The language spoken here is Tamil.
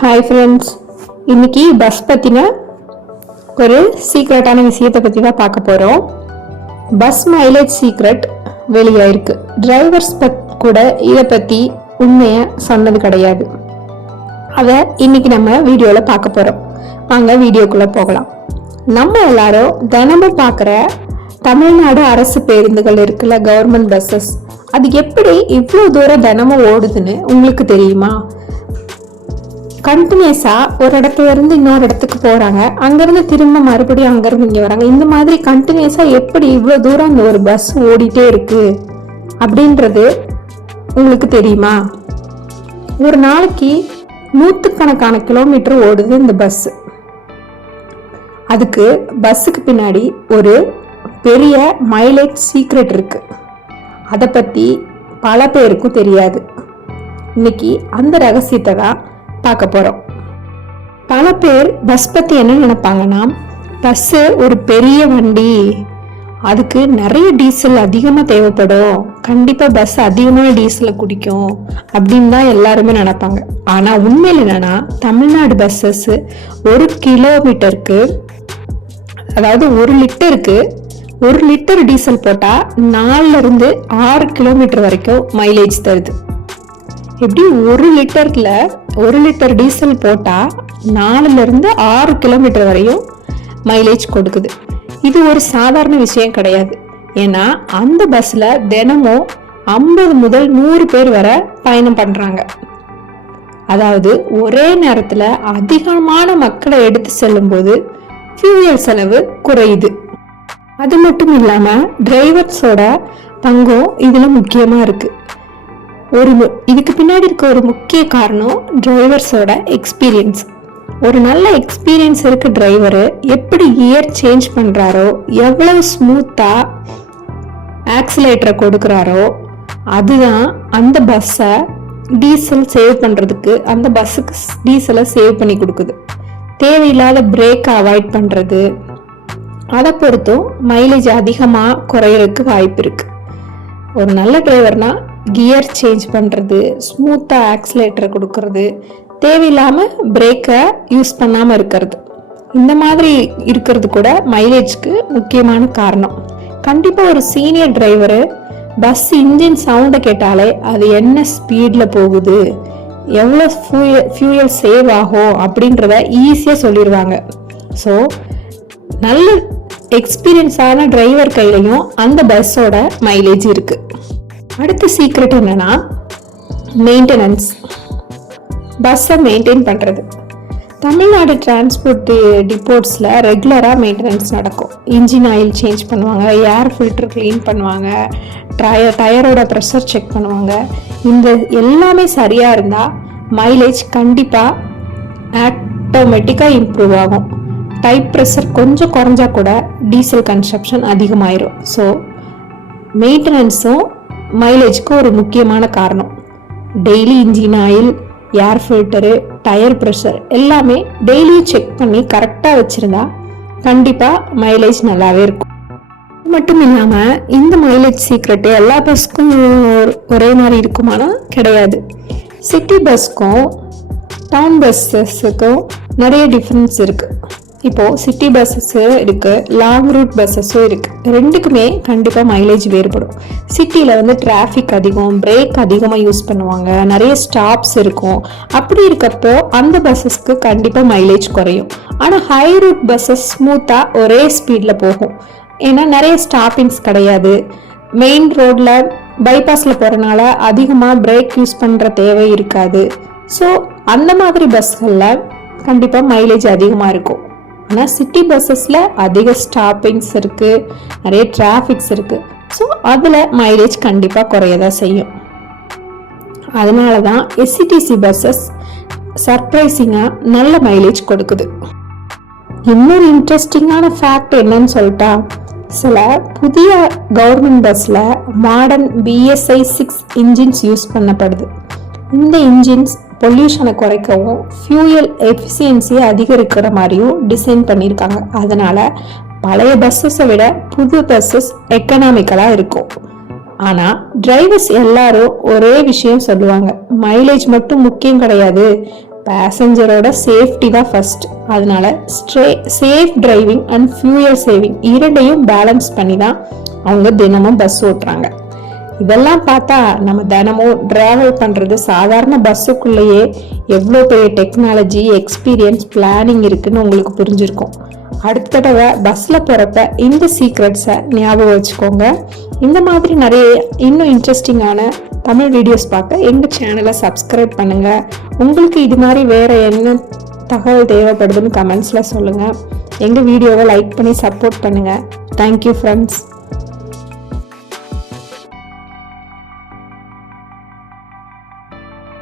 ஹாய் ஃப்ரெண்ட்ஸ், இன்னைக்கு பஸ் பற்றின ஒரு சீக்ரெட்டான விஷயத்தை பற்றி தான் பார்க்க போகிறோம். பஸ் மைலேஜ் சீக்ரெட் வெளியாயிருக்கு. டிரைவர்ஸ் கூட இதை பற்றி உண்மையை சொன்னது கிடையாது. அதை இன்னைக்கு நம்ம வீடியோவில் பார்க்க போகிறோம். வாங்க வீடியோக்குள்ளே போகலாம். நம்ம எல்லாரும் தினமும் பார்க்குற தமிழ்நாடு அரசு பேருந்துகள் இருக்குல்ல, கவர்மெண்ட் பஸ்ஸஸ், அது எப்படி இவ்வளோ தூரம் தினமும் ஓடுதுன்னு உங்களுக்கு தெரியுமா? கண்டினியூஸா ஒரு இடத்துல இருந்து இன்னொரு இடத்துக்கு போறாங்க, அங்கிருந்து திரும்ப மறுபடியும் அங்கிருந்து இங்க வராங்க. இந்த மாதிரி கண்டினியூஸா எப்படி இவ்வளவு தூரம் இந்த ஒரு பஸ் ஓடிட்டே இருக்கு அப்படின்றது உங்களுக்கு தெரியுமா? ஒரு நாளைக்கு நூற்றுக்கணக்கான கிலோமீட்டர் ஓடுது இந்த பஸ். அதுக்கு பஸ்ஸுக்கு பின்னாடி ஒரு பெரிய மைலேஜ் சீக்ரெட் இருக்கு. அதை பத்தி பல பேருக்கும் தெரியாது. இன்னைக்கு அந்த ரகசியத்தை தான் பார்க்க போறோம். பல பேர் பஸ் பத்தி என்ன நினைப்பாங்கன்னா, பஸ் ஒரு பெரிய வண்டி, அதுக்கு நிறைய டீசல் அதிகமா தேவைப்படும், கண்டிப்பா பஸ் அதிகமான டீசலை குடிக்கும் அப்படின்னு தான் எல்லாருமே நினைப்பாங்க. ஆனா உண்மையில என்னன்னா, தமிழ்நாடு பஸ்ஸஸ் ஒரு கிலோமீட்டருக்கு, அதாவது 1 லிட்டர் டீசல் போட்டா 4 இருந்து 6 கிலோமீட்டர் வரைக்கும் மைலேஜ் தருது. எப்படி 1 லிட்டர் டீசல் போட்டா 4 இருந்து 6 கிலோமீட்டர் வரையும் மைலேஜ் கொடுக்குது. இது ஒரு சாதாரண விஷயம் கிடையாது. ஏன்னா அந்த பஸ்ல தினமும் 50 முதல் 100 பேர் வரை பயணம் பண்றாங்க. அதாவது ஒரே நேரத்துல அதிகமான மக்களை எடுத்து செல்லும் போது ஃபியூயல் செலவு குறையுது. அது மட்டும் இல்லாம டிரைவர்ஸோட பங்கும் இதுல முக்கியமா இருக்கு. இதுக்கு பின்னாடி இருக்க ஒரு முக்கிய காரணம் டிரைவர்ஸோட எக்ஸ்பீரியன்ஸ். ஒரு நல்ல எக்ஸ்பீரியன்ஸ் இருக்க டிரைவரு எப்படி கியர் சேஞ்ச் பண்றாரோ, எவ்வளவு ஸ்மூத்தா ஆக்சிலேட்டரை கொடுக்கறாரோ, அதுதான் அந்த பஸ்ஸை டீசல் சேவ் பண்றதுக்கு, அந்த பஸ்ஸுக்கு டீசலை சேவ் பண்ணி கொடுக்குது. தேவையில்லாத பிரேக்கை அவாய்ட் பண்றது, அதை பொறுத்தும் மைலேஜ் அதிகமா குறையறதுக்கு வாய்ப்பு இருக்கு. ஒரு நல்ல டிரைவர்னா கியர் சேஞ்ச் பண்றது, ஸ்மூத்தா ஆக்சிலேட்டரை கொடுக்கறது, தேவையில்லாம பிரேக்கை யூஸ் பண்ணாம இருக்கிறது, இந்த மாதிரி இருக்கிறது கூட மைலேஜ்க்கு முக்கியமான காரணம். கண்டிப்பா ஒரு சீனியர் டிரைவரு பஸ் இன்ஜின் சவுண்டை கேட்டாலே அது என்ன ஸ்பீட்ல போகுது, எவ்வளவு ஃபியூயல் சேவ் ஆகும் அப்படின்றத ஈஸியா சொல்லிடுவாங்க. ஸோ நல்ல எக்ஸ்பீரியன்ஸான டிரைவர் கையிலையும் அந்த பஸ்ஸோட மைலேஜ் இருக்கு. அடுத்த சீக்ரெட் என்னன்னா, மெயின்டெனன்ஸ். பஸ்ஸை மெயின்டைன் பண்றது. தமிழ்நாடு டிரான்ஸ்போர்ட் டிப்போட்ஸ்ல ரெகுலரா மெயின்டெனன்ஸ் நடக்கும். இன்ஜின் ஆயில் சேஞ்ச் பண்ணுவாங்க, ஏர் ஃபில்டர் கிளீன் பண்ணுவாங்க, டயரோட ப்ரெஷர் செக் பண்ணுவாங்க. இந்த எல்லாமே சரியா இருந்தா மைலேஜ் கண்டிப்பா ஆட்டோமேட்டிக்கா இம்ப்ரூவ் ஆகும். டைப் ப்ரெஷர் கொஞ்சம் குறைஞ்சா கூட டீசல் கன்சப்ஷன் அதிகமாயிரும். ஸோ மெயின்டெனன்ஸும் மைலேஜ்க்கு ஒரு முக்கியமான காரணம். டெய்லி இன்ஜின் ஆயில், ஏர் ஃபில்டரு, டயர் ப்ரெஷர் எல்லாமே டெய்லியும் செக் பண்ணி கரெக்டாக வச்சுருந்தா கண்டிப்பாக மைலேஜ் நல்லாவே இருக்கும். அது மட்டும் இல்லாமல் இந்த மைலேஜ் சீக்ரெட்டு எல்லா பஸ்க்கும் ஒரே மாதிரி இருக்குமானா கிடையாது. சிட்டி பஸ்க்கும் டவுன் பஸ்ஸஸுக்கும் நிறைய டிஃப்ரென்ஸ் இருக்குது. இப்போது சிட்டி பஸ்ஸஸும் இருக்குது, லாங் ரூட் பஸ்ஸஸும் இருக்குது. ரெண்டுக்குமே கண்டிப்பாக மைலேஜ் வேறுபடும். சிட்டியில் டிராஃபிக் அதிகம், பிரேக் அதிகமாக யூஸ் பண்ணுவாங்க, நிறைய ஸ்டாப்ஸ் இருக்கும். அப்படி இருக்கப்போ அந்த பஸ்ஸஸ்க்கு கண்டிப்பாக மைலேஜ் குறையும். ஆனால் ஹை ரூட் பஸ்ஸஸ் ஸ்மூத்தாக ஒரே ஸ்பீடில் போகும். ஏன்னா நிறைய ஸ்டாப்பிங்ஸ் கிடையாது. மெயின் ரோடில் பைபாஸில் போகிறனால அதிகமாக பிரேக் யூஸ் பண்ணுற தேவை இருக்காது. ஸோ அந்த மாதிரி பஸ்களில் கண்டிப்பாக மைலேஜ் அதிகமாக இருக்கும். ஆனால் சிட்டி பஸ்ஸஸில் அதிக ஸ்டாப்பிங்ஸ் இருக்குது, நிறைய டிராஃபிக்ஸ் இருக்குது. ஸோ அதில் மைலேஜ் கண்டிப்பாக குறையதான் செய்யும். அதனால தான் எஸ்சிடிசி பஸ்ஸஸ் சர்ப்ரைசிங்காக நல்ல மைலேஜ் கொடுக்குது. இன்னொரு இன்ட்ரெஸ்டிங்கான ஃபேக்ட் என்னன்னு சொல்லிட்டா, சில புதிய கவர்மெண்ட் பஸ்ஸில் மாடர்ன் BSI 6 இன்ஜின்ஸ் யூஸ் பண்ணப்படுது. இந்த இன்ஜின்ஸ் பொல்யூஷனை குறைக்கவும் ஃபியூயல் எஃபிஷியன்சியை அதிகரிக்கிற மாதிரியும் டிசைன் பண்ணியிருக்காங்க. அதனால பழைய பஸ்ஸஸை விட புது பஸ்ஸஸ் எக்கனாமிக்கலாக இருக்கும். ஆனால் டிரைவர்ஸ் எல்லாரும் ஒரே விஷயம் சொல்லுவாங்க, மைலேஜ் மட்டும் முக்கியம் கிடையாது, பேசஞ்சரோட சேஃப்டி தான் ஃபர்ஸ்ட். அதனால safe driving and fuel saving இரண்டையும் பேலன்ஸ் பண்ணி தான் அவங்க தினமும் பஸ் ஓட்டுறாங்க. இதெல்லாம் பார்த்தா நம்ம தினமும் டிராவல் பண்றது சாதாரண பஸ்ஸுக்குள்ளேயே எவ்வளோ பெரிய டெக்னாலஜி, எக்ஸ்பீரியன்ஸ், பிளானிங் இருக்குன்னு உங்களுக்கு புரிஞ்சிருக்கும். அடுத்த தடவை பஸ்ல போறப்ப இந்த சீக்ரெட்ஸை ஞாபகம் வச்சுக்கோங்க. இந்த மாதிரி நிறைய இன்னும் இன்ட்ரெஸ்டிங்கான தமிழ் வீடியோஸ் பார்க்க எங்கள் சேனலை சப்ஸ்கிரைப் பண்ணுங்க. உங்களுக்கு இது மாதிரி வேற என்ன தகவல் தேவைப்படுதுன்னு கமெண்ட்ஸ்ல சொல்லுங்க. எங்கள் வீடியோவை லைக் பண்ணி சப்போர்ட் பண்ணுங்க. Thank you friends.